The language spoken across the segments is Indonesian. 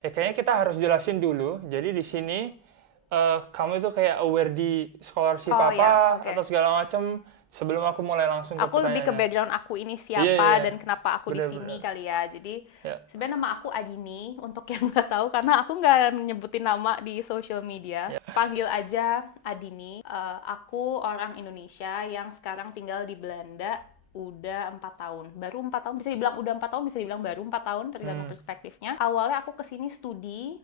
Kayaknya kita harus jelasin dulu. Jadi di sini kamu itu kayak aware di scholarship Oh ya, atau oke. segala macam sebelum aku mulai langsung ke Aku lebih ke pertanyaannya. background aku ini Iya, iya, siapa iya. dan kenapa aku di sini Benar-benar. kali ya. Jadi Ya. sebenarnya nama aku Adini untuk yang nggak tahu karena aku nggak nyebutin nama di social media. Ya. Panggil aja Adini. Aku orang Indonesia yang sekarang tinggal di Belanda udah 4 tahun. Baru 4 tahun, bisa dibilang udah 4 tahun, bisa dibilang baru 4 tahun, tergantung perspektifnya. Awalnya aku kesini studi,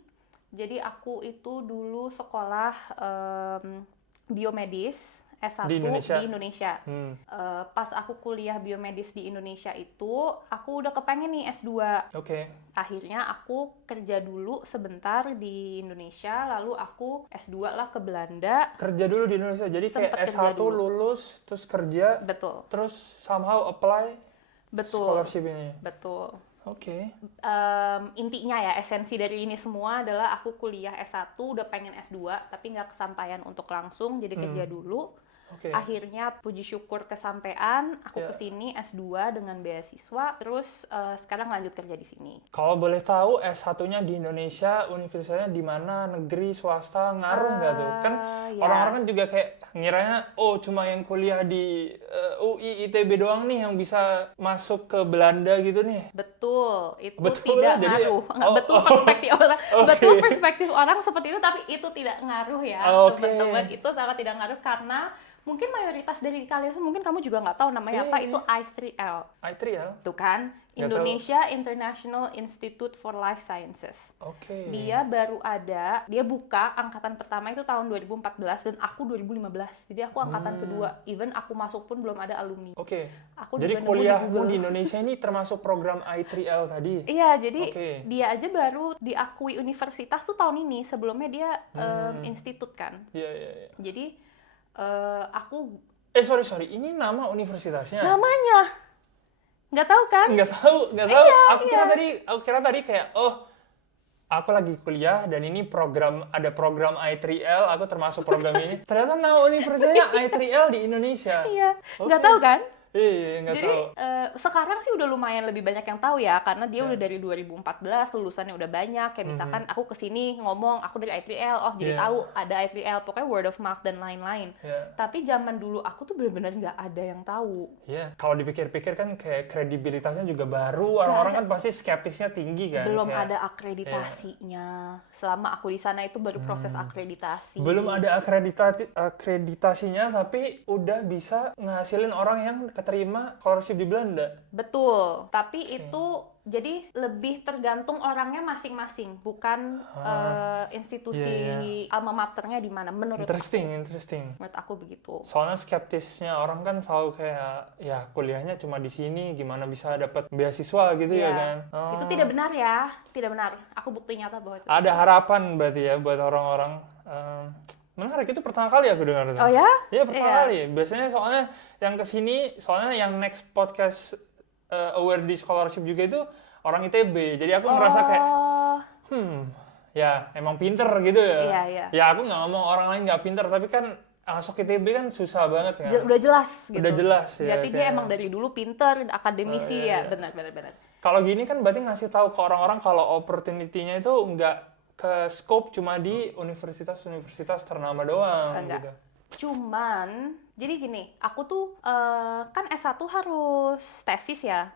jadi aku itu dulu sekolah biomedis Di S1 Indonesia. di Indonesia. Pas aku kuliah biomedis di Indonesia itu, aku udah kepengen nih S2. Oke. Akhirnya aku kerja dulu sebentar di Indonesia, lalu aku S2 lah ke Belanda. Kerja dulu di Indonesia. Jadi kayak Sempet kerja S1 dulu. lulus, terus kerja, Betul, terus somehow apply betul, scholarship ini. betul. Oke. Intinya ya, esensi dari ini semua adalah aku kuliah S1, udah pengen S2, tapi nggak kesampaian untuk langsung, jadi kerja dulu. Oke. Akhirnya puji syukur kesampean, aku Ya. kesini S2 dengan beasiswa, terus sekarang lanjut kerja di sini. Kalau boleh tahu S1-nya di Indonesia, universitasnya di mana, negeri, swasta, ngaruh nggak tuh? Kan Ya, orang-orang kan juga kayak ngiranya, oh cuma yang kuliah di UI, ITB doang nih yang bisa masuk ke Belanda gitu nih. betul, itu Betul, tidak jadi ngaruh. Nggak, oh, betul oh, perspektif orang, oke. betul perspektif orang seperti itu, tapi itu tidak ngaruh ya, Oke. teman-teman. Itu sangat tidak ngaruh karena mungkin mayoritas dari kalian, mungkin kamu juga nggak tahu namanya Iya, apa, iya. itu I3L. I3L? Itu kan Nggak tahu. Indonesia International Institute for Life Sciences. Oke. Dia baru ada, dia buka angkatan pertama itu tahun 2014 dan aku 2015. Jadi aku angkatan kedua. Even aku masuk pun belum ada alumni. Oke. Aku Jadi juga nemu di kuliahmu Google. di Indonesia ini termasuk program I3L tadi? Iya, jadi Oke. dia aja baru diakui universitas tuh tahun ini. Sebelumnya dia institut kan. Iya, iya, iya. Jadi aku Sorry. Ini nama universitasnya? namanya nggak tahu kan? Nggak tahu. Iya, Aku kira tadi kayak, oh, aku lagi kuliah dan ini ada program I3L, aku termasuk program ini. Ternyata nama universitasnya I3L di Indonesia. Iya, nggak Oke. tahu kan? Iya, nggak Jadi tahu. sekarang sih udah lumayan lebih banyak yang tahu ya, karena dia udah dari 2014, lulusannya udah banyak. Kayak misalkan aku kesini ngomong aku dari I3L, oh jadi Iya. tahu ada I3L, pokoknya word of mouth dan lain-lain. Iya. Tapi zaman dulu aku tuh benar-benar nggak ada yang tahu. Iya, kalau dipikir-pikir kan kayak kredibilitasnya juga baru, orang-orang kan pasti skeptisnya tinggi kan. Belum kayak, ada akreditasinya. Selama aku di sana itu baru proses akreditasi. belum ada akreditasinya, tapi udah bisa ngasilin orang yang keterima scholarship di Belanda. Betul, tapi itu jadi lebih tergantung orangnya masing-masing, bukan institusi Iya. alma maternya di mana. Menurut Interesting. aku begitu. Soalnya skeptisnya orang kan selalu kayak, ya kuliahnya cuma di sini, gimana bisa dapat beasiswa gitu ya Iya. kan? Itu tidak benar ya, tidak benar. Aku bukti nyata bahwa itu. Ada harapan berarti ya buat orang-orang. Menarik, itu pertama kali aku dengar. Oh ya? Iya, pertama Iya. kali. Biasanya soalnya yang next podcast aware di scholarship juga itu orang ITB. Jadi aku ngerasa kayak, Oh, ya emang pinter gitu ya. Iya. Ya aku nggak ngomong orang lain nggak pinter, tapi kan masuk ITB kan susah banget kan. udah jelas gitu. Udah jelas ya. Berarti dia kayak- emang dari dulu pinter, akademisi iya. ya, benar. Kalau gini kan berarti ngasih tahu ke orang-orang kalau opportunity-nya itu nggak ke scope cuma di universitas-universitas ternama doang Enggak. gitu. Cuman, jadi gini, aku tuh kan S1 harus tesis ya,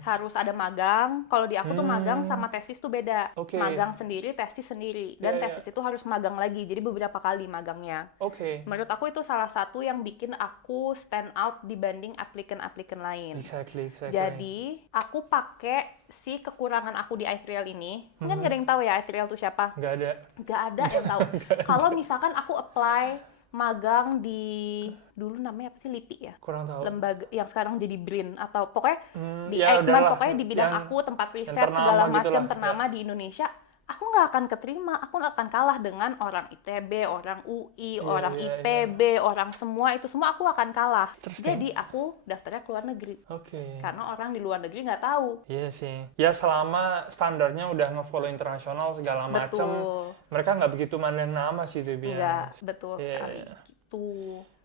harus ada magang. Kalau di aku tuh magang sama tesis tuh beda. Oke. Magang sendiri, tesis sendiri. Dan Iya. tesis itu harus magang lagi, jadi beberapa kali magangnya. Oke. Menurut aku itu salah satu yang bikin aku stand out dibanding applicant-applicant lain. Exactly. Jadi, aku pakai si kekurangan aku di I3L ini. Kan nggak ada yang tahu ya I3L itu siapa? Nggak ada. Nggak ada yang tahu. Kalau misalkan aku apply magang di dulu namanya apa sih, LIPI ya, Kurang tahu. lembaga yang sekarang jadi BRIN atau pokoknya di ya Eijkman, udahlah. pokoknya di bidang Yang- aku tempat riset ternama segala gitu macam lah. ternama di Indonesia, aku nggak akan keterima, aku nggak akan kalah dengan orang ITB, orang UI, orang iya, IPB, orang semua itu semua aku akan kalah. Interesting. Jadi aku daftarnya ke luar negeri Oke. karena orang di luar negeri nggak tahu. Iya sih. Ya selama standarnya udah nge-follow internasional segala macem, Betul, mereka nggak begitu mandang nama sih itu enggak, betul Iya, sekali iya. gitu.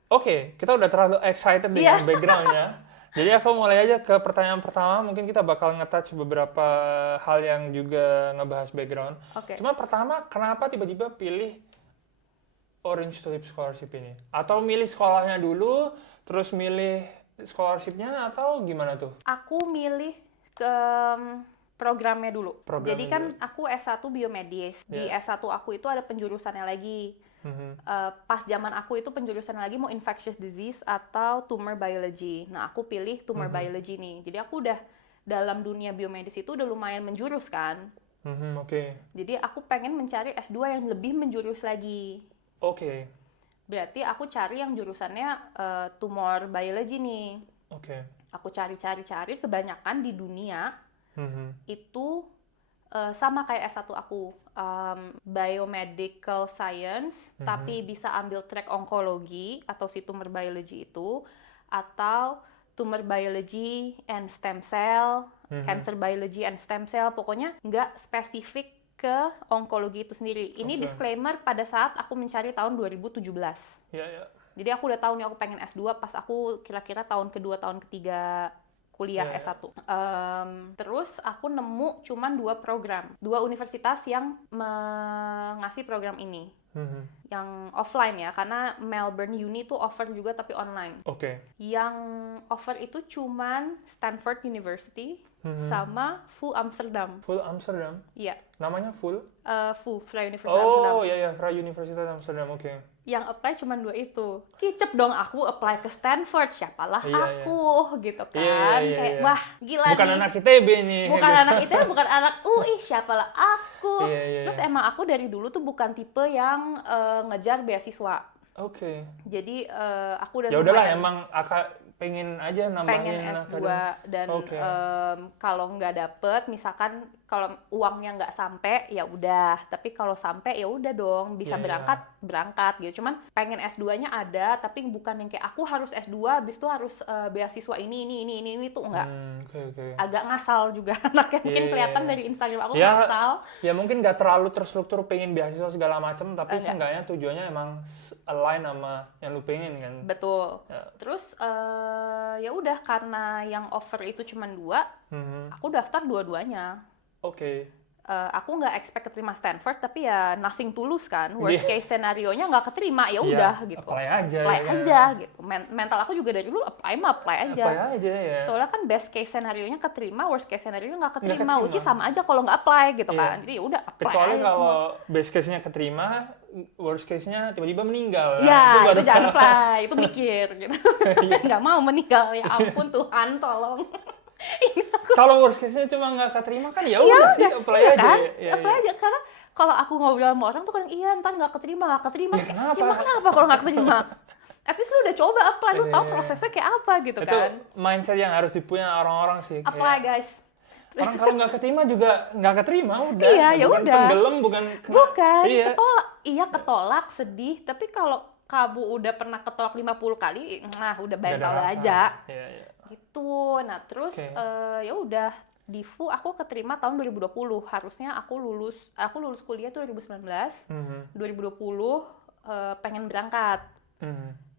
Oke, kita udah terlalu excited dengan Iya. backgroundnya. Jadi aku mulai aja ke pertanyaan pertama, mungkin kita bakal nge-touch beberapa hal yang juga ngebahas background. Oke. Cuma pertama, kenapa tiba-tiba pilih Orange Tulip Scholarship ini? Atau milih sekolahnya dulu, terus milih scholarship-nya, atau gimana tuh? Aku milih ke programnya dulu. Programnya Jadi kan dulu. aku S1 biomedis. Di Ya. S1 aku itu ada penjurusannya lagi. Mhm. Pas zaman aku itu penjurusannya lagi mau infectious disease atau tumor biology. Nah, aku pilih tumor biology nih. Jadi aku udah dalam dunia biomedis itu udah lumayan menjurus kan. Oke. Jadi aku pengen mencari S2 yang lebih menjurus lagi. Oke. Berarti aku cari yang jurusannya tumor biology nih. Oke. Aku cari-cari kebanyakan di dunia Mhm. itu sama kayak S1 aku, biomedical science, tapi bisa ambil track onkologi atau si tumor biology itu, atau tumor biology and stem cell, cancer biology and stem cell, pokoknya nggak spesifik ke onkologi itu sendiri. Ini Oke. disclaimer pada saat aku mencari tahun 2017. Ya, ya. Jadi aku udah tahu nih aku pengen S2 pas aku kira-kira tahun kedua, tahun ketiga kuliah Ya, ya. S1. Terus aku nemu cuman 2 program. 2 universitas yang ngasih program ini. Yang offline ya, karena Melbourne Uni tuh offer juga tapi online. Oke. Yang offer itu cuman Stanford University sama VU Amsterdam. Full Amsterdam. Iya, Namanya full? VU, Vrije Universiteit Amsterdam. Oh, ya, ya. Vrije Universiteit Amsterdam. Oke. Yang apply cuma 2 itu. Kicep dong aku apply ke Stanford, siapalah Iya, aku gitu kan. Iya, iya, Kayak iya. wah, gila Bukan nih. anak ITB nih. Bukan anak itu, bukan anak UI, siapalah aku. Iya, iya, Terus iya. emang aku dari dulu tuh bukan tipe yang ngejar beasiswa. Oke. Jadi aku udah Ya udahlah, lumayan emang pengen aja nambahin pengen S2 akademik. dan Oke. kalau nggak dapet, misalkan kalau uangnya nggak sampai ya udah, tapi kalau sampai ya udah dong, bisa Iya, iya. berangkat gitu. Cuman pengen S2-nya ada, tapi bukan yang kayak aku harus S2 habis itu harus beasiswa ini tuh enggak. Oke, oke. Agak ngasal juga anaknya, mungkin Iya, kelihatan iya. dari Instagram aku Ya, ngasal. ya mungkin nggak terlalu terstruktur pengen beasiswa segala macam, tapi Enggak. seenggaknya tujuannya emang align sama yang lu pengen kan. Betul. Ya. Terus ya udah, karena yang offer itu cuma 2, aku daftar dua-duanya. Oke. Aku nggak expect keterima Stanford, tapi ya nothing to lose kan. Worst Iya. case scenario-nya nggak keterima, ya Iya, udah gitu. apply aja, Apply ya kan? aja gitu. Mental aku juga dari dulu apply aja. Apply aja ya. Soalnya kan best case scenario-nya keterima, worst case scenario-nya nggak keterima. keterima. Uji sama aja kalau nggak apply gitu Iya. kan. Jadi ya udah apply Kecuali aja kalau semua. best case-nya keterima, worst case-nya tiba-tiba meninggal. Ya, itu baru- jangan apply, itu mikir gitu. Nggak mau meninggal, ya ampun Tuhan, tolong. Kalau worst case-nya cuma nggak keterima kan ya Ya udah sih, udah, apply iya aja. kan? Ya, Apply ya. aja, karena kalau aku ngobrol sama orang tuh kan, iya ntar nggak keterima. Ya, kenapa? Ya kenapa kalau nggak keterima? At least lu udah coba apply, lu Iya, tahu iya. prosesnya kayak apa gitu Itu kan. mindset yang harus dipunya orang-orang sih. Kayak, Apply guys. orang kalau nggak keterima juga nggak keterima, udah. Iya, ya Bukan udah. tenggelam, bukan kena. Bukan, Iya. ketolak. Iya ketolak, sedih. Tapi kalau kamu udah pernah ketolak 50 kali, nah udah Nggak ada bantal rasa. aja. Iya, iya. Gitu. Nah terus Oke. ya udah, di VU aku keterima tahun 2020. Harusnya aku lulus kuliah tuh 2019. 2020 pengen berangkat.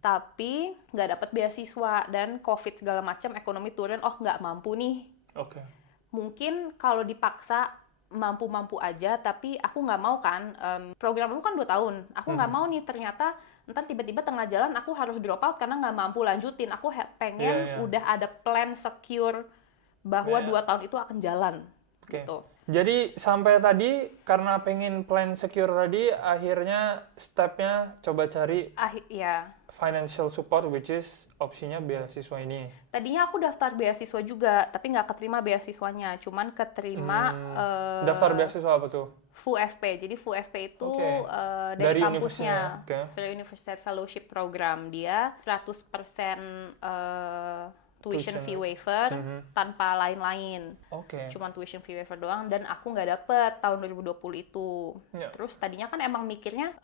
Tapi nggak dapet beasiswa dan COVID segala macam, ekonomi turun, oh nggak mampu nih. Oke. Mungkin kalau dipaksa mampu-mampu aja, tapi aku nggak mau kan. Program aku kan 2 tahun. Aku nggak mau nih ternyata ntar tiba-tiba tengah jalan aku harus drop out karena nggak mampu lanjutin. Aku pengen Iya, iya. udah ada plan secure bahwa Iya. 2 tahun itu akan jalan. Oke. Gitu. Jadi sampai tadi karena pengen plan secure tadi, akhirnya stepnya coba cari Ya. financial support, which is opsinya beasiswa ini. Tadinya aku daftar beasiswa juga, tapi nggak keterima beasiswanya. Cuman keterima Daftar beasiswa apa tuh? VUFP. Jadi VUFP itu Oke. dari Dari kampusnya. universitasnya, oke. Vrije Universiteit Fellowship Program. Dia 100% tuition fee waiver tanpa lain-lain. Oke. Cuman tuition fee waiver doang, dan aku nggak dapet tahun 2020 itu. Ya. Terus tadinya kan emang mikirnya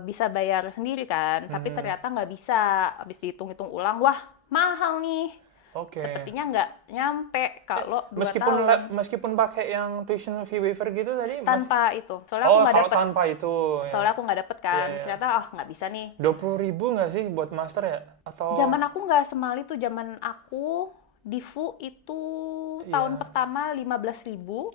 bisa bayar sendiri kan, tapi ternyata nggak bisa. Habis dihitung-hitung ulang, wah mahal nih. Oke. Sepertinya nggak nyampe kalau 2 Meskipun tahun. meskipun pakai yang tuition fee waiver gitu tadi Tanpa itu. Soalnya aku oh, nggak kalau dapet. tanpa itu. Ya. Soalnya aku nggak dapet kan. Iya, iya. Ternyata nggak bisa nih. 20.000 nggak sih buat master ya? Atau Zaman aku nggak semal itu. Zaman aku Di FU itu Iya. tahun pertama 15.000,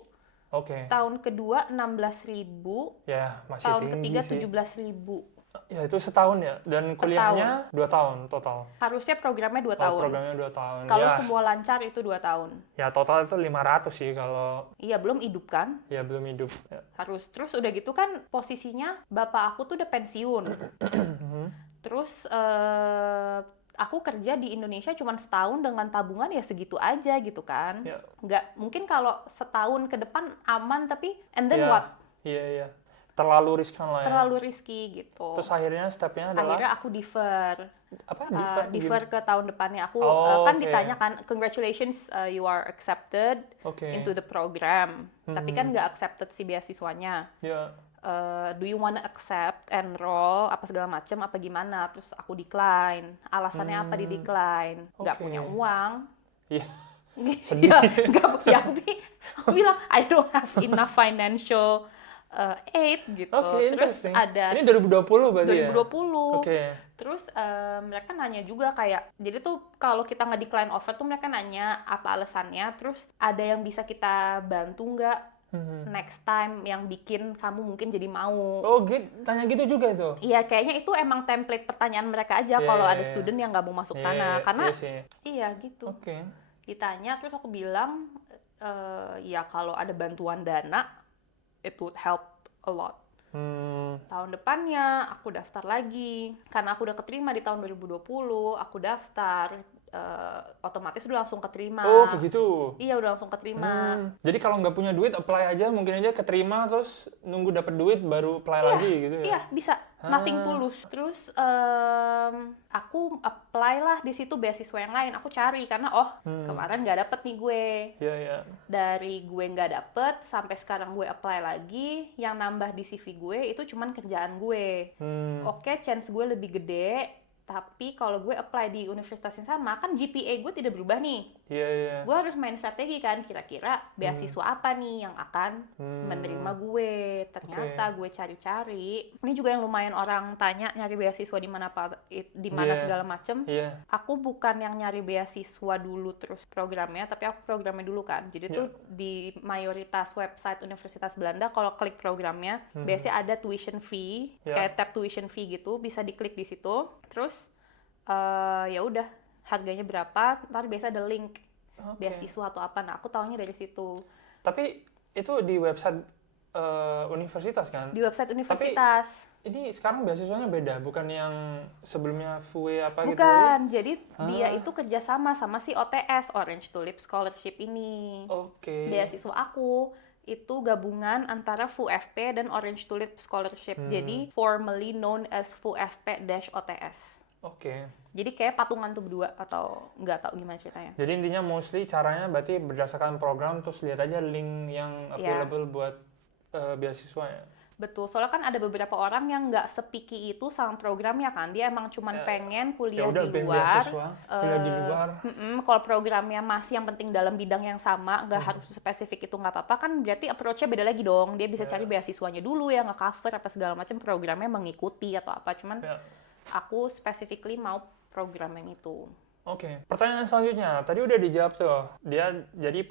Oke. tahun kedua 16.000, Ya, masih tahun tinggi ketiga sih. 17.000. Ya, itu setahun ya. Dan kuliahnya 2 tahun total. Harusnya programnya 2 Oh, tahun. programnya 2 tahun. Kalau Ya, semua lancar itu 2 tahun. ya total itu 500 sih kalau Iya, belum hidup kan? ya belum hidup. Ya. Harus. Terus udah gitu kan posisinya bapak aku tuh udah pensiun. Terus aku kerja di Indonesia cuma setahun dengan tabungan ya segitu aja gitu kan. Ya. Nggak, mungkin kalau setahun ke depan aman tapi and then Ya, what? Iya, iya. Terlalu riskan lah ya. Terlalu risky gitu. Terus akhirnya stepnya adalah Akhirnya aku defer. apa? Defer ke tahun depannya. Aku Oh, kan oke. ditanya kan, congratulations, you are accepted Oke. into the program. Tapi kan nggak accepted si beasiswanya. Ya. Do you wanna accept, enroll, apa segala macam, apa gimana? Terus aku decline. Alasannya apa di decline? Nggak Oke. punya uang. Iya. Sedih. Ya, aku bilang I don't have enough financial aid gitu. Oke, Terus interesting. ada Ini 2020 berarti ya? 2020. Oke. Terus mereka nanya juga kayak, jadi tuh kalau kita nge-decline offer tuh mereka nanya apa alasannya, terus ada yang bisa kita bantu nggak next time yang bikin kamu mungkin jadi mau. Oh, tanya gitu juga itu? Iya, kayaknya itu emang template pertanyaan mereka aja Iya, kalau iya, ada iya. student yang nggak mau masuk Iya, sana. iya, Karena iya sih. iya gitu. Oke. Ditanya, terus aku bilang, ya kalau ada bantuan dana, it would help a lot. Tahun depannya aku daftar lagi karena aku udah keterima di tahun 2020, aku daftar otomatis udah langsung keterima. Oh, kayak gitu. Iya, udah langsung keterima. Jadi kalau nggak punya duit apply aja, mungkin aja keterima terus nunggu dapat duit baru apply lagi gitu ya. Iya, bisa. Nothing tulus. Terus aku apply lah di situ beasiswa yang lain. Aku cari karena kemarin nggak dapet nih gue. Iya, iya. Dari gue nggak dapet sampai sekarang gue apply lagi, yang nambah di CV gue itu cuman kerjaan gue. Oke, chance gue lebih gede, tapi kalau gue apply di universitas yang sama kan GPA gue tidak berubah nih. Iya, iya. Gue harus main strategi kan, kira-kira beasiswa apa nih yang akan menerima gue. Ternyata gue cari-cari, ini juga yang lumayan orang tanya, nyari beasiswa di mana Iya. segala macem. Iya. Aku bukan yang nyari beasiswa dulu terus programnya, tapi aku programnya dulu kan. Jadi tuh di mayoritas website Universitas Belanda kalau klik programnya, biasanya ada tuition fee, kayak tab tuition fee gitu, bisa diklik di situ. Terus ya udah, harganya berapa, ntar biasa ada link beasiswa atau apa. Nah, aku taunya dari situ. Tapi itu di website universitas kan? Di website universitas. Ini sekarang beasiswanya beda, bukan yang sebelumnya FUE apa gitu? Bukan, jadi dia itu kerjasama sama si OTS, Orange Tulip Scholarship ini. Oke. Beasiswa aku itu gabungan antara FUFP dan Orange Tulip Scholarship. Jadi formerly known as FUFP-OTS. Oke. Jadi kayak patungan tuh berdua atau nggak tahu gimana ceritanya. Jadi intinya mostly caranya berarti berdasarkan program terus lihat aja link yang available buat beasiswa ya. Betul, soalnya kan ada beberapa orang yang nggak sepiki itu sama programnya kan. Dia emang cuman pengen kuliah udah, di luar. beasiswa, kuliah di luar. Kalau programnya masih yang penting dalam bidang yang sama, nggak harus spesifik itu nggak apa-apa kan, berarti approach-nya beda lagi dong. Dia bisa cari beasiswanya dulu yang nge-cover apa segala macam, programnya mengikuti atau apa. Cuman aku specifically mau program yang itu. Oke. Pertanyaan selanjutnya, tadi udah dijawab tuh. Dia jadi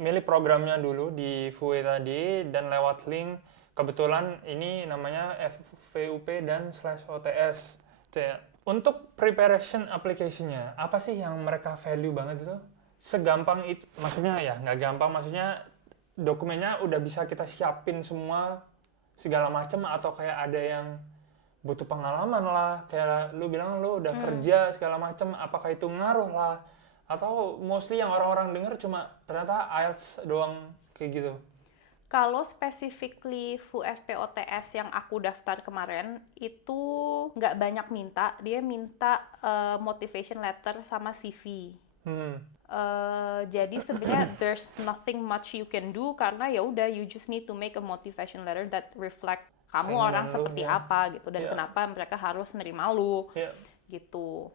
milih programnya dulu di FUE tadi dan lewat link. Kebetulan ini namanya FVUP dan /OTS. Ya. Untuk preparation application-nya, apa sih yang mereka value banget itu? Segampang itu, maksudnya ya nggak gampang, maksudnya dokumennya udah bisa kita siapin semua segala macam atau kayak ada yang butuh pengalaman lah, kayak lu bilang lu udah kerja segala macam, apakah itu ngaruh lah? Atau mostly yang orang-orang denger cuma ternyata IELTS doang kayak gitu? Kalau specifically FUFP OTS yang aku daftar kemarin, itu nggak banyak minta. Dia minta motivation letter sama CV. Jadi sebenarnya there's nothing much you can do karena ya udah, you just need to make a motivation letter that reflect kamu orang seperti apa gitu dan kenapa mereka harus nerima lu gitu.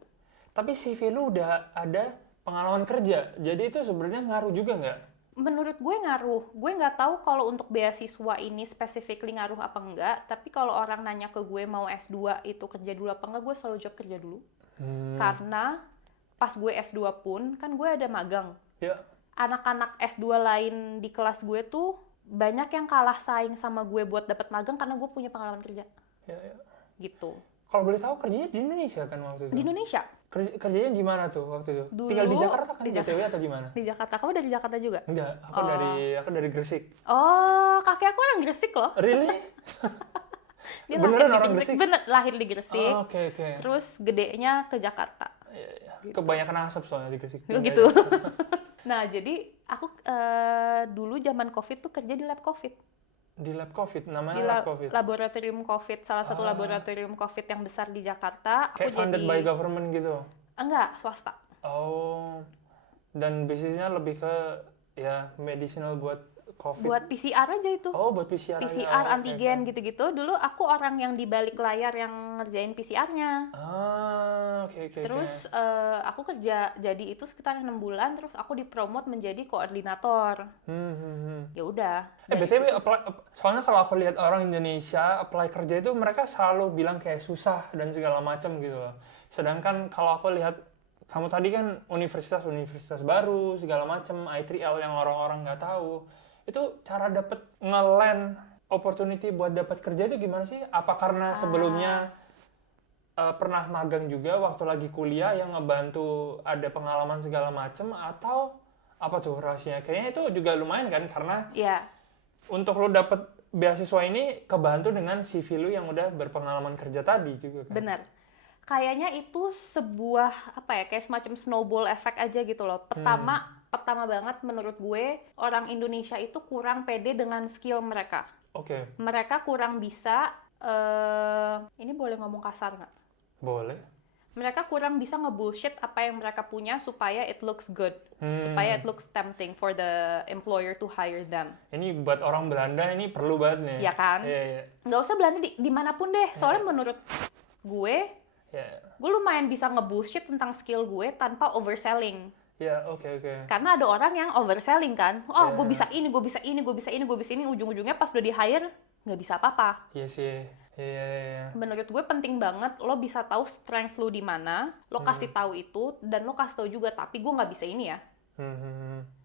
Tapi CV lu udah ada pengalaman kerja, jadi itu sebenarnya ngaruh juga nggak? Menurut gue ngaruh. Gue nggak tahu kalau untuk beasiswa ini specifically ngaruh apa enggak, tapi kalau orang nanya ke gue mau S2 itu kerja dulu apa enggak, gue selalu jawab kerja dulu. Karena pas gue S2 pun, kan gue ada magang. Ya. Anak-anak S2 lain di kelas gue tuh banyak yang kalah saing sama gue buat dapat magang karena gue punya pengalaman kerja. Ya, ya. Gitu. Kalau boleh tahu kerjanya di Indonesia kan waktu itu? Di Indonesia. Kerjanya gimana tuh waktu itu? Dulu, tinggal di Jakarta kan di BTW atau di mana? Di Jakarta. Kamu dari Jakarta juga? Enggak, aku dari Gresik. Oh, kakek aku orang Gresik loh. Really? Dia Beneran lahir orang di Gresik? Bener, lahir di Gresik. Oh, oke. Terus gedenya ke Jakarta. Iya, iya. Kebanyakan asap soalnya di Gresik. Gitu. Nah, jadi aku dulu zaman COVID tuh kerja di lab COVID. Di lab COVID, namanya Di lab COVID. laboratorium COVID, salah satu laboratorium COVID yang besar di Jakarta. Kayak funded by government gitu? Enggak, swasta. Oh, dan bisnisnya lebih ke ya medicinal buat COVID. Buat PCR aja itu. Oh, buat PCR. PCR, aja. antigen gitu-gitu. Dulu aku orang yang di balik layar yang ngerjain PCR-nya. Oke. Terus aku kerja jadi itu sekitar 6 bulan, terus aku dipromot menjadi koordinator. Ya udah. BTW, soalnya kalau aku lihat orang Indonesia apply kerja itu mereka selalu bilang kayak susah dan segala macam gitu loh. Sedangkan kalau aku lihat kamu tadi kan universitas baru segala macam, I3L yang orang-orang nggak tahu. Itu cara dapet nge-land opportunity buat dapat kerja itu gimana sih? Apa karena sebelumnya pernah magang juga waktu lagi kuliah yang ngebantu ada pengalaman segala macam, atau apa tuh rahasianya? Kayaknya itu juga lumayan kan karena untuk lo dapet beasiswa ini kebantu dengan CV lo yang udah berpengalaman kerja tadi juga kan? Bener. Kayaknya itu sebuah kayak semacam snowball effect aja gitu loh. Pertama banget menurut gue, orang Indonesia itu kurang pede dengan skill mereka. Oke. Mereka kurang bisa, ini boleh ngomong kasar nggak? Boleh. Mereka kurang bisa nge-bullshit apa yang mereka punya supaya it looks good, supaya it looks tempting for the employer to hire them. Ini buat orang Belanda ini perlu banget nih. Ya kan? Iya. Nggak usah Belanda, dimanapun deh. Soalnya menurut gue, gue lumayan bisa nge-bullshit tentang skill gue tanpa overselling. Ya, oke. Karena ada orang yang overselling kan. Gue bisa ini, gue bisa ini, gue bisa ini, gue bisa ini. Ujung-ujungnya pas udah di-hire, nggak bisa apa-apa. Iya sih. Iya. Menurut gue penting banget lo bisa tahu strength lo di mana, lo kasih tahu itu, dan lo kasih tahu juga, tapi gue nggak bisa ini ya.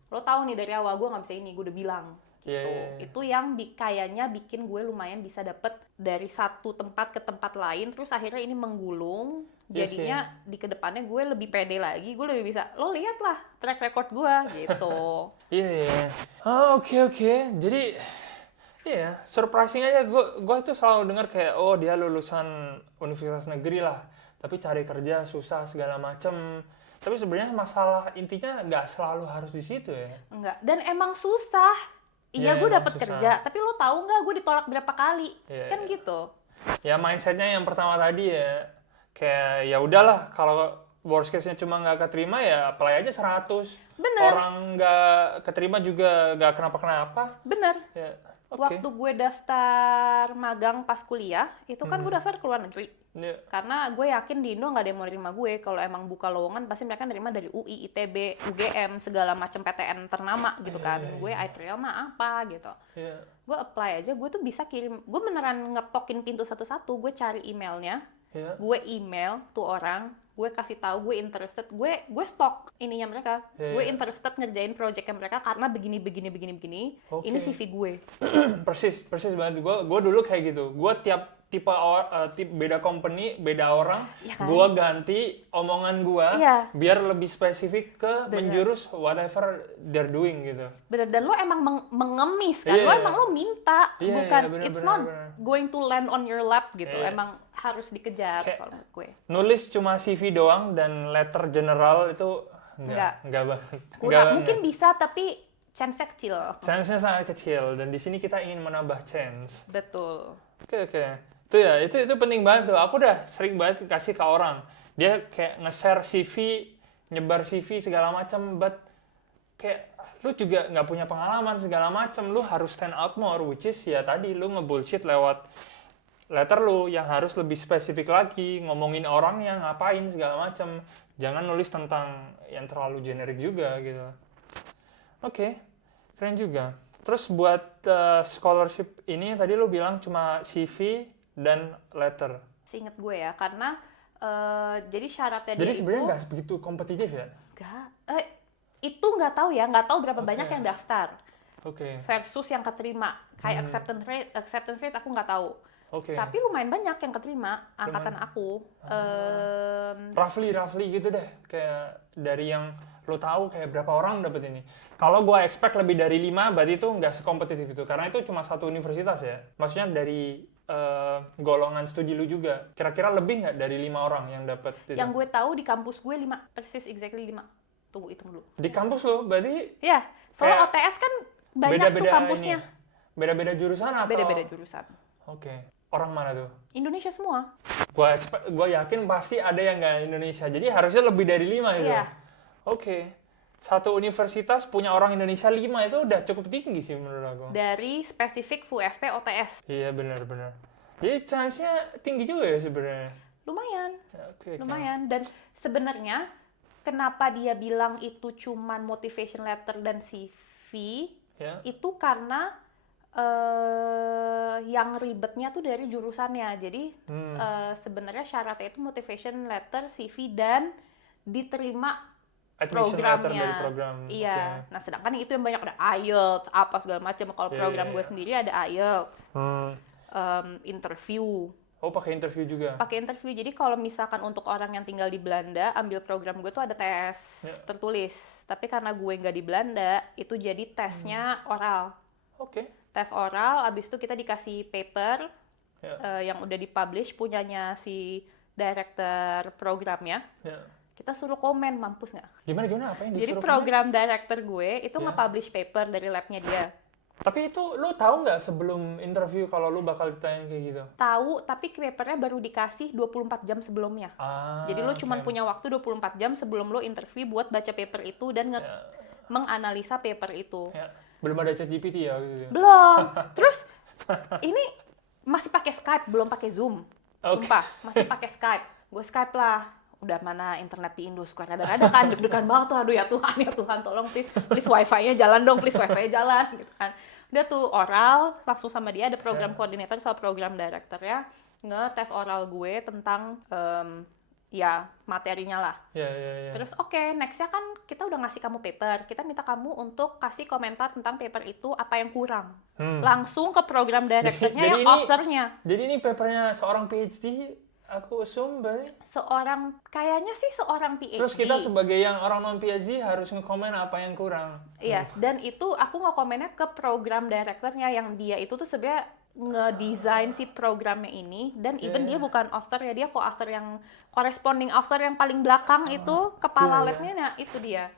Lo tahu nih dari awal gue nggak bisa ini, gue udah bilang. Gitu. Itu yang kayaknya bikin gue lumayan bisa dapet dari satu tempat ke tempat lain, terus akhirnya ini menggulung. Jadinya di kedepannya gue lebih pede lagi, gue lebih bisa, lo lihat lah track record gue gitu. Iya. Oke. Jadi surprising aja, gue tuh selalu dengar kayak dia lulusan universitas negeri lah, tapi cari kerja susah segala macem. Tapi sebenarnya masalah intinya nggak selalu harus di situ ya. Enggak, dan emang susah. Iya, gue dapet kerja, tapi lo tahu nggak gue ditolak berapa kali? Kan gitu. Ya mindsetnya yang pertama tadi ya, kayak ya udahlah, kalau worst case-nya cuma nggak keterima ya apply aja 100. Bener. Orang nggak keterima juga nggak kenapa-kenapa. Bener. Ya, Waktu gue daftar magang pas kuliah, itu kan gue daftar ke luar negeri. Karena gue yakin di Indo nggak ada yang mau nerima gue. Kalau emang buka lowongan, pasti mereka nerima dari UI, ITB, UGM, segala macam PTN ternama gitu kan. Gue I3L mah apa gitu. Gue apply aja, gue tuh bisa kirim. Gue beneran ngetokin pintu satu-satu. Gue cari emailnya, gue email tuh orang, gue kasih tahu gue interested, gue stok ininya mereka, gue interested ngerjain projectnya mereka karena begini. Ini CV gue. persis banget. Gue dulu kayak gitu. Gue tiap tipe beda company, beda orang, kan? Gue ganti omongan gue biar lebih spesifik ke menjurus whatever they're doing gitu. Bener, dan lo emang mengemis kan, lo minta, bukan it's not going to land on your lap gitu, emang harus dikejar kalau menurut gue. Nulis cuma CV doang dan letter general itu enggak banget. Mungkin bisa, tapi chance-nya kecil. Chance-nya sangat kecil, dan di sini kita ingin menambah chance. Betul. Oke. Itu penting banget tuh. Aku udah sering banget kasih ke orang. Dia kayak nge-share CV, nyebar CV segala macam, but kayak lu juga nggak punya pengalaman segala macam. Lu harus stand out more, which is ya tadi lu nge-bullshit lewat letter lu yang harus lebih spesifik lagi, ngomongin orang yang ngapain segala macam. Jangan nulis tentang yang terlalu generik juga gitu. Oke, keren juga. Terus buat scholarship ini tadi lu bilang cuma CV dan letter. Seinget gue ya, karena Jadi syaratnya Jadi dia sebenarnya itu nggak begitu kompetitif ya? itu nggak tahu ya, nggak tahu berapa Oke. banyak yang daftar Oke. versus yang keterima. Kayak acceptance rate aku nggak tahu. Oke. Tapi lumayan banyak yang keterima angkatan aku. Roughly gitu deh. Kayak dari yang lo tahu kayak berapa orang dapet ini. Kalau gua expect lebih dari 5, berarti itu nggak sekompetitif itu. Karena itu cuma satu universitas ya. Maksudnya dari golongan studi lu juga. Kira-kira lebih nggak dari 5 orang yang dapet itu? Yang gue tahu di kampus gue 5, persis exactly 5. Tunggu hitung dulu. Di kampus lo, berarti Ya, soalnya kayak OTS kan banyak tuh beda-beda kampusnya. ini. Beda-beda jurusan atau? Beda-beda jurusan. Oke. Orang mana tuh? Indonesia semua. Gua yakin pasti ada yang nggak Indonesia. Jadi harusnya lebih dari 5 itu. Iya. Oke. Satu universitas punya orang Indonesia 5 itu udah cukup tinggi sih menurut aku. Dari spesifik FUFP OTS. Iya benar-benar. Jadi chance-nya tinggi juga ya sebenarnya. Lumayan. Ya, oke. Lumayan. Dan sebenarnya kenapa dia bilang itu cuman motivation letter dan CV, Ya. itu karena yang ribetnya tuh dari jurusannya. Jadi sebenarnya syaratnya itu motivation letter, CV, dan diterima Admission letter programnya. dari program. Iya. Oke. Nah, sedangkan itu yang banyak ada IELTS, apa segala macam. Kalau Iya, program iya, gue iya. sendiri ada IELTS, interview. Oh pakai interview juga. Pakai interview. Jadi kalau misalkan untuk orang yang tinggal di Belanda, ambil program gue tuh ada tes tertulis. Tapi karena gue nggak di Belanda, itu jadi tesnya oral. Oke. Tes oral, abis itu kita dikasih paper yang udah dipublish punyanya si director programnya. Ya. Kita suruh komen, mampus nggak? Gimana apa yang Jadi disuruh? program director gue itu nge-publish paper dari labnya dia. Tapi itu lu tahu nggak sebelum interview kalau lu bakal ditanya kayak gitu? Tahu, tapi papernya baru dikasih 24 jam sebelumnya. Jadi lo cuma punya waktu 24 jam sebelum lo interview buat baca paper itu dan menganalisa paper itu. Ya. Belum ada ChatGPT ya gitu. Belum. Terus ini masih pakai Skype, belum pakai Zoom. Oke. Sumpah, masih pakai Skype. Gue Skype lah. Udah mana internet di Indo suka ada kan, deg-degan banget tuh, aduh ya Tuhan tolong please wifi-nya jalan dong, please wifi-nya jalan gitu kan. Udah tuh oral, langsung sama dia ada program koordinator sama program director ya, ngetes oral gue tentang ya materinya lah. Ya. Terus nextnya kan kita udah ngasih kamu paper, kita minta kamu untuk kasih komentar tentang paper itu apa yang kurang. Langsung ke program directornya yang authornya. Jadi ini papernya seorang PhD, aku assume berarti? Kayaknya sih seorang PhD. Terus kita sebagai yang orang non PhD harus nge-komen apa yang kurang. Iya, dan itu aku nge-komennya ke program directornya yang dia itu tuh sebenarnya ngedesain si programnya ini, dan even dia bukan author ya, dia co-author yang corresponding author yang paling belakang itu kepala labnya, nah itu dia.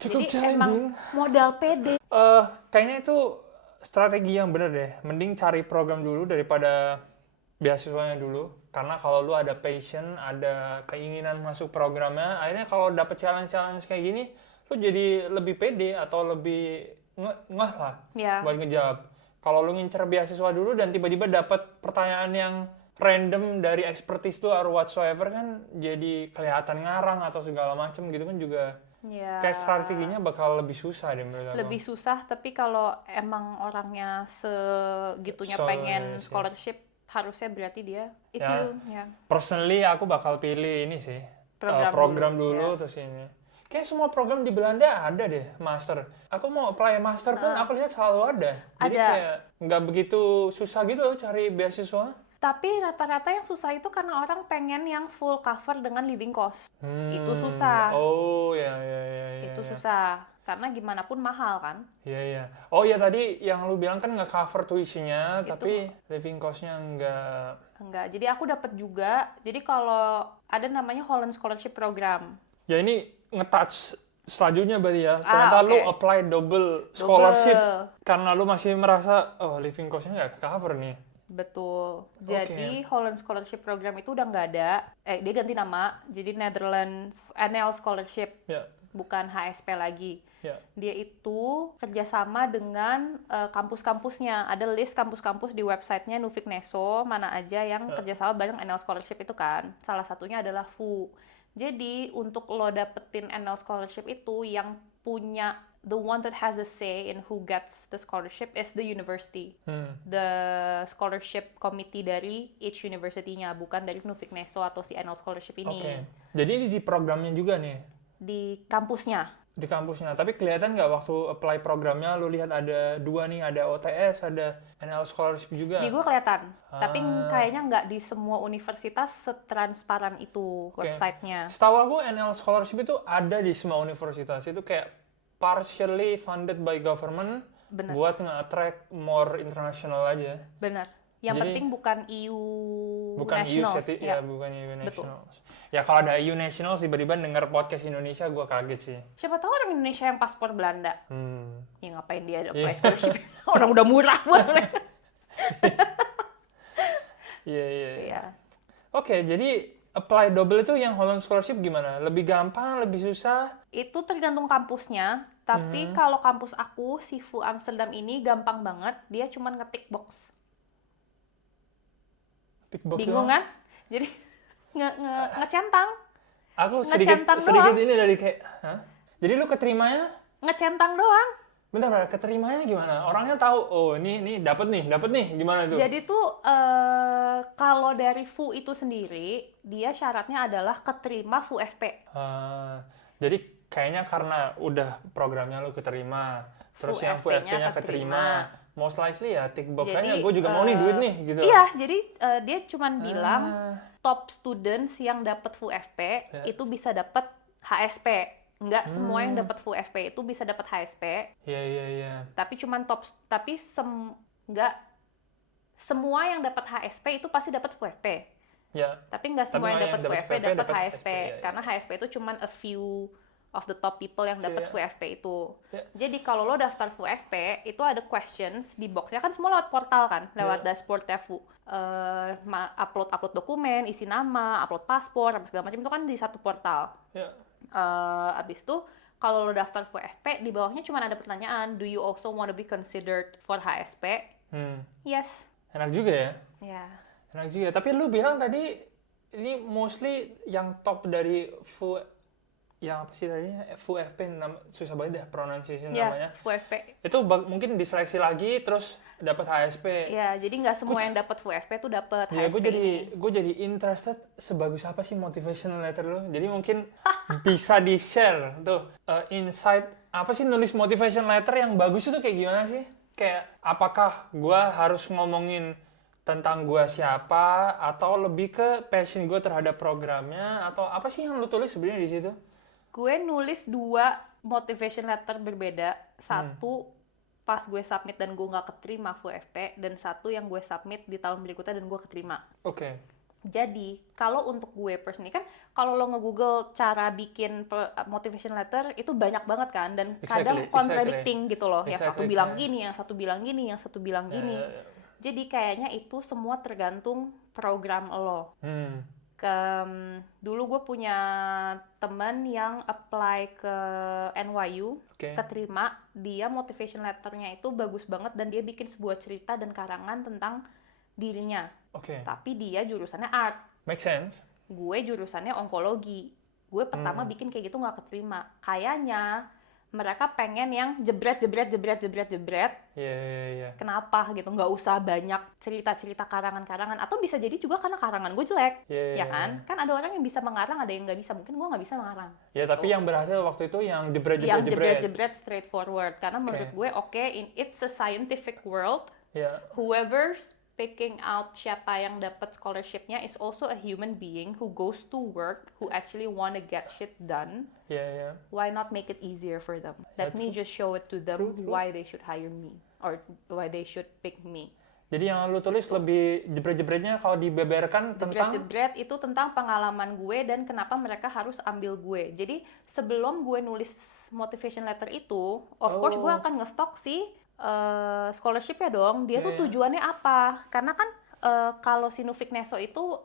Cukup Jadi emang modal pede. Kayaknya itu strategi yang bener deh. Mending cari program dulu daripada beasiswanya dulu. Karena kalau lu ada passion, ada keinginan masuk programnya, akhirnya kalau dapet challenge kayak gini, lu jadi lebih pede atau lebih ngeh lah buat ngejawab. Kalau lu ngincer beasiswa dulu dan tiba-tiba dapet pertanyaan yang random dari expertise tuh or whatsoever, kan jadi kelihatan ngarang atau segala macem gitu kan juga. Kayak strateginya bakal lebih susah deh menurut aku. Lebih susah, tapi kalau emang orangnya segitunya pengen scholarship, harusnya berarti dia itu ya. Personally aku bakal pilih ini sih. Program dulu terus ini. Kayak semua program di Belanda ada deh, master. Aku mau apply master pun aku lihat selalu ada. Jadi kayak nggak begitu susah gitu loh cari beasiswa. Tapi rata-rata yang susah itu karena orang pengen yang full cover dengan living cost. Itu susah. Oh ya. Itu susah. Karena gimana pun mahal kan. Iya. Oh ya tadi yang lu bilang kan nggak cover tuition-nya, tapi living cost-nya Enggak. Jadi aku dapat juga. Jadi kalau ada namanya Holland Scholarship Program. Ya ini nge-touch selanjutnya berarti ya. Ternyata lu apply double scholarship karena lu masih merasa living cost-nya nggak cover nih. Betul. Jadi Holland Scholarship Program itu udah nggak ada. Dia ganti nama. Jadi Netherlands NL Scholarship. Bukan HSP lagi. Dia itu kerjasama dengan kampus-kampusnya. Ada list kampus-kampus di websitenya Nuffic Neso, mana aja yang kerjasama bareng NL Scholarship itu kan. Salah satunya adalah FU. Jadi untuk lo dapetin NL Scholarship itu, yang punya the one that has a say in who gets the scholarship is the university. The scholarship committee dari each university-nya, bukan dari Nufik Neso atau si annual scholarship ini. Oke. Jadi ini di programnya juga nih? Di kampusnya. Di kampusnya. Tapi kelihatan nggak waktu apply programnya, lu lihat ada 2 nih, ada OTS, ada NL Scholarship juga? Di gue kelihatan. Tapi kayaknya nggak di semua universitas setransparan itu website-nya. Setahu aku NL Scholarship itu ada di semua universitas. Itu kayak partially funded by government. Bener. Buat nge-attract more international aja. Benar. Yang penting bukan EU bukan Nationals. ya, bukan EU Nationals. Ya kalau ada EU Nationals tiba-tiba denger podcast Indonesia, gue kaget sih. Siapa tahu orang Indonesia yang paspor Belanda. Ya ngapain dia apply Yeah. scholarship? Orang udah murah banget. Iya. Oke, jadi apply double itu yang Holland Scholarship gimana? Lebih gampang, lebih susah? Itu tergantung kampusnya. Tapi kalau kampus aku, si VU Amsterdam ini gampang banget. Dia cuma ngetik box. Tick box Bingung doang? kan? Jadi ngecentang. Aku sedikit doang. ini dari kayak, hah? Jadi lu keterimanya? Ngecentang doang. Bentar, keterimanya gimana? Orangnya tahu, oh ini dapat nih, gimana tuh? Jadi tuh kalau dari VU itu sendiri, dia syaratnya adalah keterima VU FP. Jadi kayaknya karena udah programnya lu keterima, terus yang VU FP-nya keterima, most likely ya tick box aja, gue juga mau nih duit nih, gitu. Iya, jadi dia cuman bilang top students yang dapat VU FP itu bisa dapat HSP. Nggak semua yang dapat VU FP itu bisa dapat HSP. Iya. Tapi cuman nggak semua yang dapat HSP itu pasti dapat VU FP. Ya. Tapi nggak semua yang dapat VU FP dapat HSP. ya. Karena HSP itu cuman a few of the top people yang dapat VU FP itu. Ya. Jadi kalau lo daftar VU FP, itu ada questions di boxnya, kan semua lewat portal kan, lewat dashboardnya VU. Upload dokumen, isi nama, upload paspor, segala macam itu kan di satu portal. Ya. Abis itu kalau lo daftar VU FP, di bawahnya cuma ada pertanyaan, do you also want to be considered for HSP? Yes. Enak juga ya? Ya. Enak juga. Tapi lu bilang tadi ini mostly yang top dari VU, yang apa sih tadinya? VU FP, susah banget deh pronunciation namanya. VU FP. Itu mungkin diseleksi lagi terus dapat HSP. Ya, jadi nggak semua yang dapat VU FP tuh dapat Ya, HSP ini. gue jadi interested sebagus apa sih motivational letter lo. Jadi mungkin bisa di-share tuh insight apa sih nulis motivation letter yang bagus itu kayak gimana sih? Kayak apakah gue harus ngomongin tentang gue siapa atau lebih ke passion gue terhadap programnya atau apa sih yang lo tulis sebenarnya di situ? Gue nulis 2 motivation letter berbeda. Satu pas gue submit dan gue nggak keterima VU FP, dan satu yang gue submit di tahun berikutnya dan gue keterima. Oke. Jadi kalau untuk gue personally kan, kalau lo nge-google cara bikin motivation letter itu banyak banget kan, dan kadang contradicting gitu loh. Yang satu bilang gini, yang satu bilang gini, yang satu bilang gini. Jadi kayaknya itu semua tergantung program lo. Dulu gue punya teman yang apply ke NYU, keterima, dia motivation letternya itu bagus banget dan dia bikin sebuah cerita dan karangan tentang dirinya. Tapi dia jurusannya art. Make sense. Gue jurusannya onkologi. Gue pertama bikin kayak gitu nggak keterima. Kayaknya mereka pengen yang jebret. Iya. Kenapa gitu? Nggak usah banyak cerita-cerita karangan-karangan. Atau bisa jadi juga karena karangan gue jelek. Ya kan? Kan ada orang yang bisa mengarang, ada yang nggak bisa. Mungkin gue nggak bisa mengarang. Ya, tapi yang berhasil waktu itu yang jebret. Yang jebret straightforward. Karena menurut gue, it's a scientific world. Whoever's picking out siapa yang dapat scholarship-nya is also a human being who goes to work, who actually wanna get shit done. Why not make it easier for them? Let me just show it to them why they should hire me or why they should pick me. Jadi yang lu tulis lebih jebret-jebretnya kalau dibeberkan tentang jebret itu tentang pengalaman gue dan kenapa mereka harus ambil gue. Jadi sebelum gue nulis motivation letter itu, of course gue akan ngestok sih scholarship ya dong, dia tuh tujuannya apa? Karena kan kalau si Nufik Neso itu,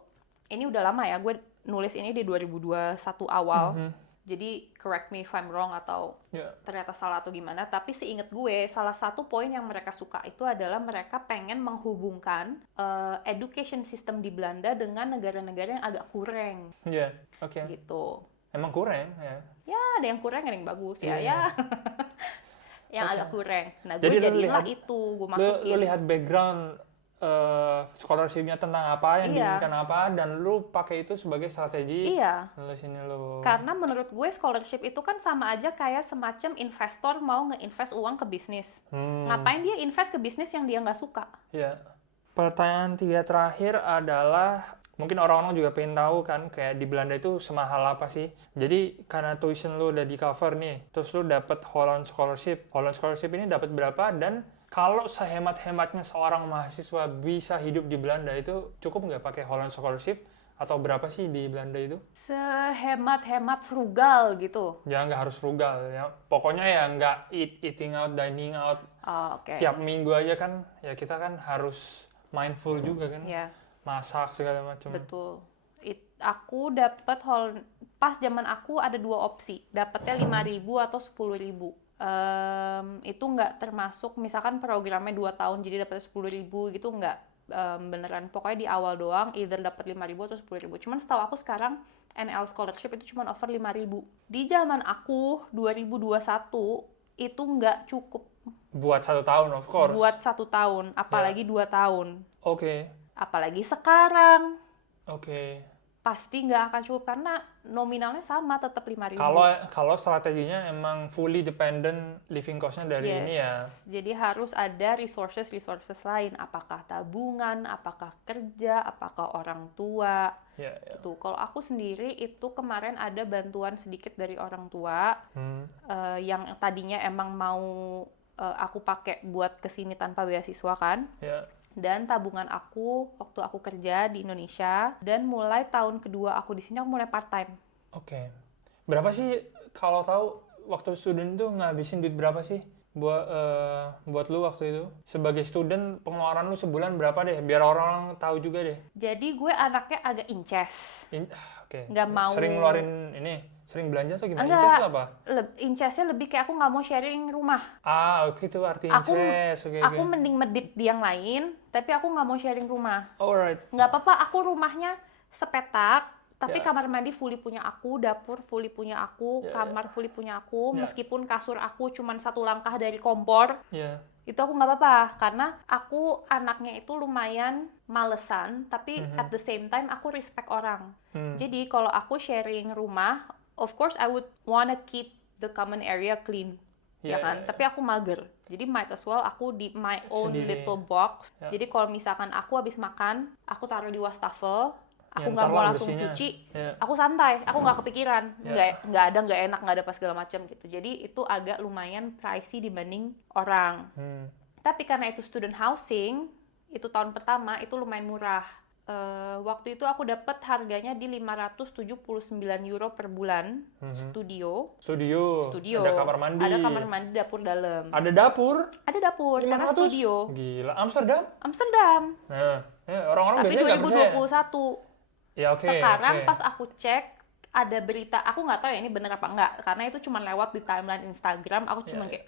ini udah lama ya, gue nulis ini di 2021 awal. Jadi correct me if I'm wrong atau ternyata salah atau gimana. Tapi seingat gue, salah satu poin yang mereka suka itu adalah mereka pengen menghubungkan education system di Belanda dengan negara-negara yang agak kurang. Oke. Gitu. Emang kurang ya. Ya ada yang kurang, ada yang bagus ya. Iya. Yang Oke. agak kurang. Nah gue Jadi lu jadilah lihat itu, gue lu masukin. lihat background scholarship-nya tentang apa, yang Iya. diinginkan apa, dan lu pakai itu sebagai strategi. Iya. Lalu sini lu. Karena menurut gue scholarship itu kan sama aja kayak semacam investor mau nge-invest uang ke bisnis. Ngapain dia invest ke bisnis yang dia nggak suka? Ya. Pertanyaan 3 terakhir adalah, mungkin orang-orang juga pengen tahu kan, kayak di Belanda itu semahal apa sih? Jadi karena tuition lu udah di cover nih, terus lu dapet Holland Scholarship. Holland Scholarship ini dapat berapa, dan kalau sehemat-hematnya seorang mahasiswa bisa hidup di Belanda itu cukup nggak pakai Holland Scholarship? Atau berapa sih di Belanda itu? Sehemat-hemat frugal gitu. Ya nggak harus frugal ya. Pokoknya ya nggak eating out, dining out. Oh, oke. Tiap minggu aja kan, ya kita kan harus mindful juga kan. Ya, Masak segala macam. betul. Aku dapat pas zaman aku ada 2 opsi. Dapatnya 5.000 atau 10.000. Itu nggak termasuk misalkan programnya 2 tahun jadi dapatnya 10.000 gitu, nggak. Beneran pokoknya di awal doang either dapat 5.000 atau 10.000. Cuman setahu aku sekarang NL scholarship itu cuma offer 5.000. Di zaman aku 2021 itu nggak cukup Buat 1 tahun, of course. buat 1 tahun, apalagi 2 tahun. Oke. Apalagi sekarang Oke. pasti nggak akan cukup karena nominalnya sama, tetap 5.000. Kalau strateginya emang fully dependent living cost-nya dari Yes. ini ya. Jadi harus ada resources lain. Apakah tabungan, apakah kerja, apakah orang tua. Ya. Tuh, kalau aku sendiri itu kemarin ada bantuan sedikit dari orang tua yang tadinya emang mau aku pakai buat kesini tanpa beasiswa kan. Ya. Dan tabungan aku waktu aku kerja di Indonesia, dan mulai tahun kedua aku di sini aku mulai part time. Oke. Berapa sih kalau tahu waktu student itu ngabisin duit berapa sih buat lu waktu itu? Sebagai student pengeluaran lu sebulan berapa deh? Biar orang tahu juga deh. Jadi gue anaknya agak inces. Oke. Nggak mau. Sering ngeluarin ini, sering belanja atau gimana? Enggak. Inces itu apa? Incesnya lebih kayak aku nggak mau sharing rumah. Oke, itu arti inces. Oke. Aku mending medit di yang lain, tapi aku nggak mau sharing rumah. Alright. Nggak apa-apa, aku rumahnya sepetak, tapi Ya. kamar mandi fully punya aku, dapur fully punya aku, kamar fully punya aku, meskipun kasur aku cuman 1 langkah dari kompor. Ya. Itu aku nggak apa-apa, karena aku anaknya itu lumayan malesan, tapi at the same time aku respect orang. Jadi kalau aku sharing rumah, of course I would wanna keep the common area clean, ya kan? Tapi aku mager, jadi might as well aku di my own Sendiri. little box. Jadi kalau misalkan aku habis makan, aku taruh di wastafel, aku nggak ntar mau lah langsung bersihnya. cuci, Ya. aku santai, aku nggak kepikiran, nggak enak, nggak ada pas segala macam gitu. Jadi itu agak lumayan pricey dibanding orang. Tapi karena itu student housing, itu tahun pertama itu lumayan murah. Waktu itu aku dapat harganya di 579 euro per bulan. Studio. Ada kamar mandi. Ada kamar mandi, dapur dalam. Ada dapur. Ada dapur, karena 500? studio. Gila, Amsterdam? Amsterdam. Nah, orang-orang Tapi biasanya nggak percaya. 2021. Ya oke. Sekarang pas aku cek, ada berita, aku nggak tahu ya ini bener apa enggak, karena itu cuma lewat di timeline Instagram, aku cuma kayak,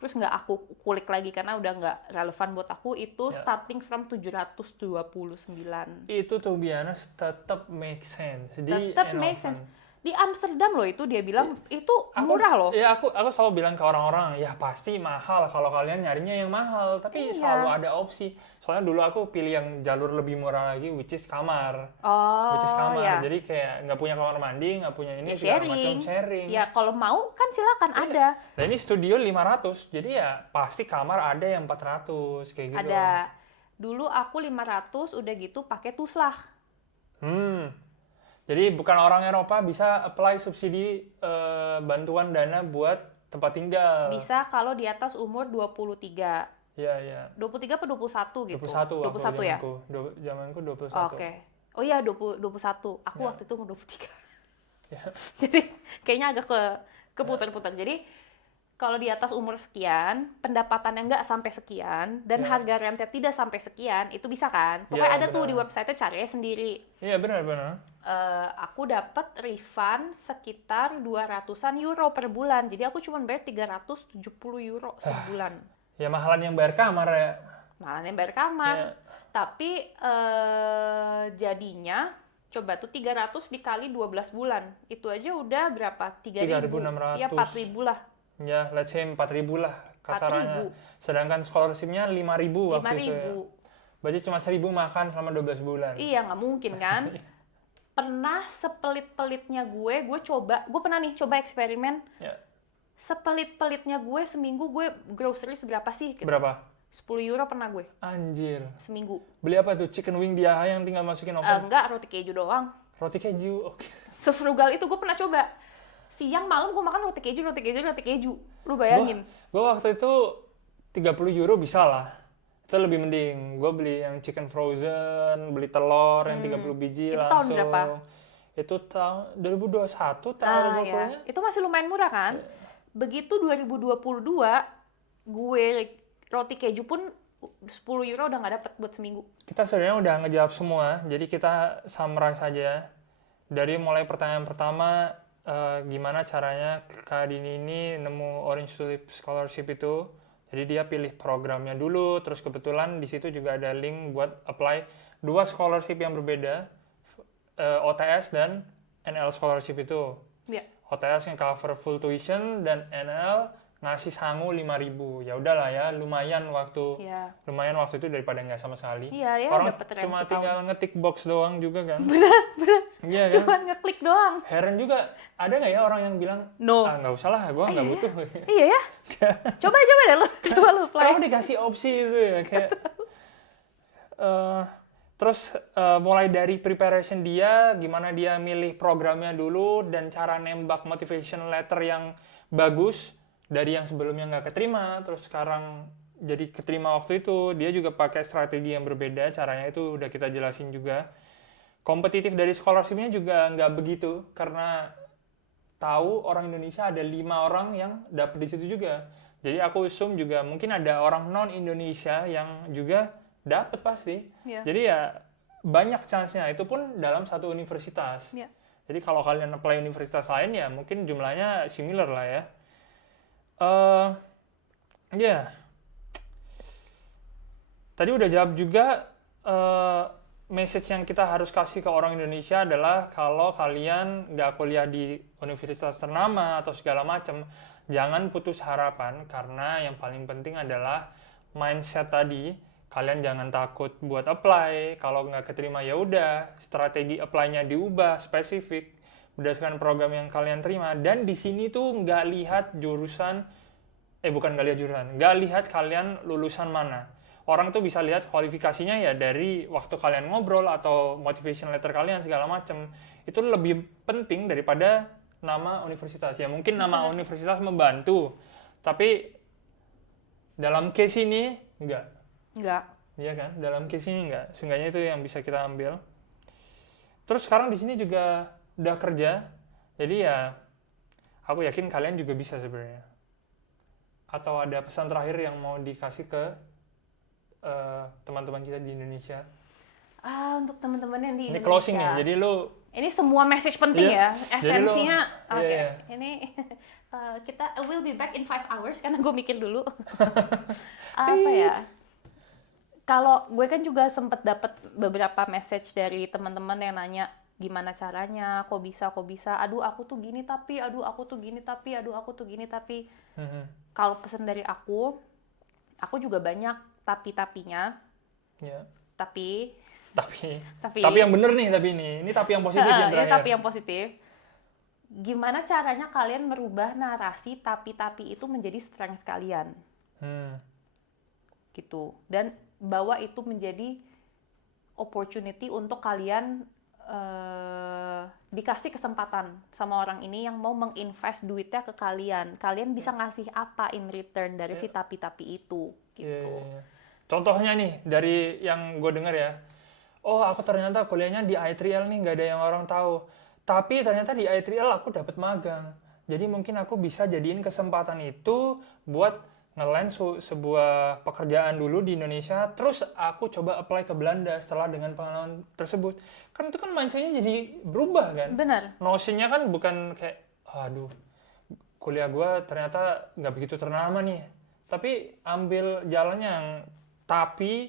terus nggak aku kulik lagi karena udah nggak relevan buat aku, itu starting from 729. Itu tuh biasa tetap make sense. Tetap make sense. Di Amsterdam loh itu dia bilang, itu murah loh. Ya aku selalu bilang ke orang-orang, ya pasti mahal kalau kalian nyarinya yang mahal, tapi selalu ada opsi. Soalnya dulu aku pilih yang jalur lebih murah lagi, which is kamar. Ya. Jadi kayak nggak punya kamar mandi, nggak punya ini, Ya, segala macam sharing. Ya kalau mau kan silakan ada. Nah ini studio 500, jadi ya pasti kamar ada yang 400 kayak gitu. Ada. Dulu aku 500, udah gitu pakai tuslah. Jadi bukan orang Eropa bisa apply subsidi bantuan dana buat tempat tinggal. Bisa kalau di atas umur 23. Iya. 23 atau 21 gitu? 21 ya? Zamanku 21. Oke. Oh iya, 21. Aku Ya. waktu itu umur 23. Ya. Jadi kayaknya agak keputar-putar. Jadi kalau di atas umur sekian, pendapatannya nggak sampai sekian, dan harga rentnya tidak sampai sekian, itu bisa kan? Pokoknya ada tuh di website-nya, carinya sendiri. Iya, benar. Aku dapat refund sekitar 200-an euro per bulan. Jadi aku cuma bayar 370 euro sebulan. Ya mahalan yang bayar kamar ya. Malah bayar kamar. Ya. Tapi jadinya Coba tuh 300 dikali 12 bulan. Itu aja udah berapa? 3.000. 3.600. Ya 4.000 lah. Ya, let's say 4.000 lah kasarannya. 4.000. Sedangkan scholarship-nya 5.000 waktu itu ya. 5.000. Berarti cuma 1.000 makan selama 12 bulan. Iya, nggak mungkin kan? Pernah sepelit-pelitnya gue pernah nih coba eksperimen. Ya. Sepelit-pelitnya gue seminggu gue groceries berapa sih? Berapa? 10 euro pernah gue. Anjir. Seminggu. Beli apa tuh? Chicken wing di AHA yang tinggal masukin oven? Enggak, roti keju doang. Roti keju, oke. Sefrugal itu gue pernah coba. Siang malam gue makan roti keju. Lu bayangin. Gue waktu itu 30 euro bisa lah. Itu lebih mending. Gue beli yang chicken frozen, beli telur yang 30 biji Itu langsung. tahun berapa? Itu tahun 2021 tahun Ah, 2020-nya. ya. Itu masih lumayan murah kan? Begitu 2022, gue roti keju pun 10 euro udah nggak dapet buat seminggu. Kita sebenarnya udah ngejawab semua, jadi kita summarize saja. Dari mulai pertanyaan pertama, gimana caranya Kak Dini ini nemu Orange Tulip Scholarship itu. Jadi dia pilih programnya dulu, terus kebetulan di situ juga ada link buat apply 2 scholarship yang berbeda, OTS dan NL Scholarship itu. Ya. OTS yang cover full tuition dan NL ngasih sangu 5.000. Ya udahlah ya, lumayan waktu itu daripada nggak sama sekali. Iya, ya, orang dapet cuma setahun. tinggal ngetik box doang juga kan. Berat. Iya kan? Cuma ngeklik doang. Heran juga, ada nggak ya orang yang bilang, No. nggak usah lah, gue nggak butuh. Iya ya. Coba deh lu. Coba lu apply. Kalau dikasih opsi itu ya, kayak terus mulai dari preparation dia, gimana dia milih programnya dulu, dan cara nembak motivation letter yang bagus, dari yang sebelumnya nggak keterima, terus sekarang jadi keterima waktu itu, dia juga pakai strategi yang berbeda, caranya itu udah kita jelasin juga. Kompetitif dari scholarship-nya juga nggak begitu, karena tahu orang Indonesia ada 5 orang yang dapet di situ juga. Jadi aku assume juga mungkin ada orang non-Indonesia yang juga dapet pasti. Yeah. Jadi ya banyak chance-nya, itu pun dalam satu universitas. Yeah. Jadi kalau kalian apply universitas lain ya mungkin jumlahnya similar lah ya. Tadi udah jawab juga, message yang kita harus kasih ke orang Indonesia adalah kalau kalian nggak kuliah di universitas ternama atau segala macam, jangan putus harapan, karena yang paling penting adalah mindset tadi. Kalian jangan takut buat apply, kalau nggak keterima ya udah, strategi apply-nya diubah spesifik berdasarkan program yang kalian terima. Dan di sini tuh nggak lihat nggak lihat kalian lulusan mana. Orang tuh bisa lihat kualifikasinya ya dari waktu kalian ngobrol atau motivation letter kalian segala macam. Itu lebih penting daripada nama universitas. Ya mungkin nama universitas membantu, tapi dalam case ini enggak. Iya kan? Dalam case ini enggak. Seenggaknya itu yang bisa kita ambil. Terus sekarang di sini juga udah kerja. Jadi ya aku yakin kalian juga bisa sebenarnya. Atau ada pesan terakhir yang mau dikasih ke teman-teman kita di Indonesia? Untuk teman-teman yang di Ini Indonesia. closing nih, jadi lu... Ini semua message penting ya, esensinya. Oke. Yeah. Ini kita will be back in 5 hours karena gue mikir dulu. Apa ya? Kalau gue kan juga sempet dapet beberapa message dari teman-teman yang nanya gimana caranya, kok bisa, aduh aku tuh gini tapi. Kalau pesan dari aku juga banyak tapi-tapinya. Yeah. Tapi yang bener nih, ini tapi yang positif yang terakhir. Ini tapi yang positif. Gimana caranya kalian merubah narasi tapi itu menjadi strength kalian? Gitu. Dan bawa itu menjadi opportunity untuk kalian dikasih kesempatan sama orang ini yang mau menginvest duitnya ke kalian. Kalian bisa ngasih apa in return dari si tapi itu, gitu. Contohnya nih dari yang gue dengar ya, oh aku ternyata kuliahnya di I3L nih, nggak ada yang orang tahu. Tapi ternyata di I3L aku dapat magang. Jadi mungkin aku bisa jadiin kesempatan itu buat nge-land sebuah pekerjaan dulu di Indonesia, terus aku coba apply ke Belanda setelah dengan pengalaman tersebut. Kan itu kan mindset-nya jadi berubah kan? Benar. Notion-nya kan bukan kayak, aduh, kuliah gue ternyata nggak begitu ternama nih. Tapi ambil jalannya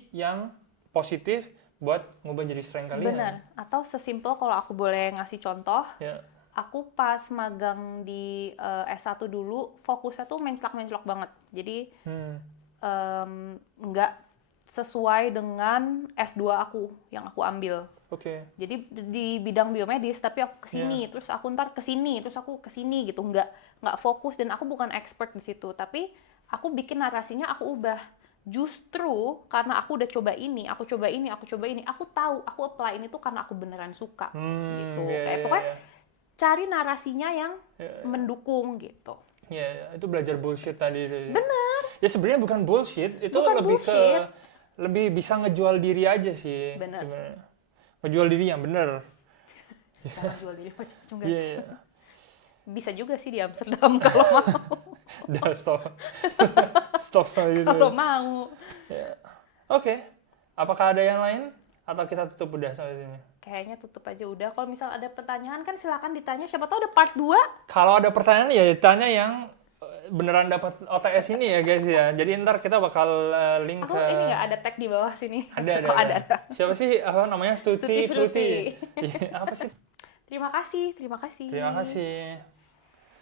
yang positif, buat ngubah jadi strength kalian. Benar. Atau sesimpel kalau aku boleh ngasih contoh, Ya. aku pas magang di S1 dulu, fokusnya tuh menclok banget. Jadi nggak sesuai dengan S2 aku yang aku ambil. Oke. Jadi di bidang biomedis, tapi aku kesini, terus aku ntar kesini, terus aku kesini gitu, nggak fokus, dan aku bukan expert di situ. Tapi aku bikin narasinya aku ubah. Justru karena aku udah coba ini, aku coba ini, aku tahu aku apply ini tuh karena aku beneran suka gitu. Kayak pokoknya cari narasinya yang mendukung gitu. Ya, itu belajar bullshit tadi. Bener. Ya sebenarnya bukan bullshit, itu Bukan lebih bullshit. lebih bisa ngejual diri aja sih. Bener. Sebenarnya. Ngejual diri yang bener. Jangan jual diri macam-macam guys. Iya. Bisa juga sih di Amsterdam kalau mau. Udah stop. Stop sama gitu. Kalau mau. Ya. Oke. Apakah ada yang lain? Atau kita tutup udah sampai sini? Kayaknya tutup aja udah. Kalau misal ada pertanyaan kan silakan ditanya. Siapa tahu ada part 2. Kalau ada pertanyaan ya tanya yang beneran dapat OTS ini ya guys ya. Jadi ntar kita bakal link Aku ke... ini nggak ada tag di bawah sini. Ada. Oh, ada. Siapa sih? Apa namanya? Stuti Fruity. Iya, apa sih? Terima kasih. Terima kasih.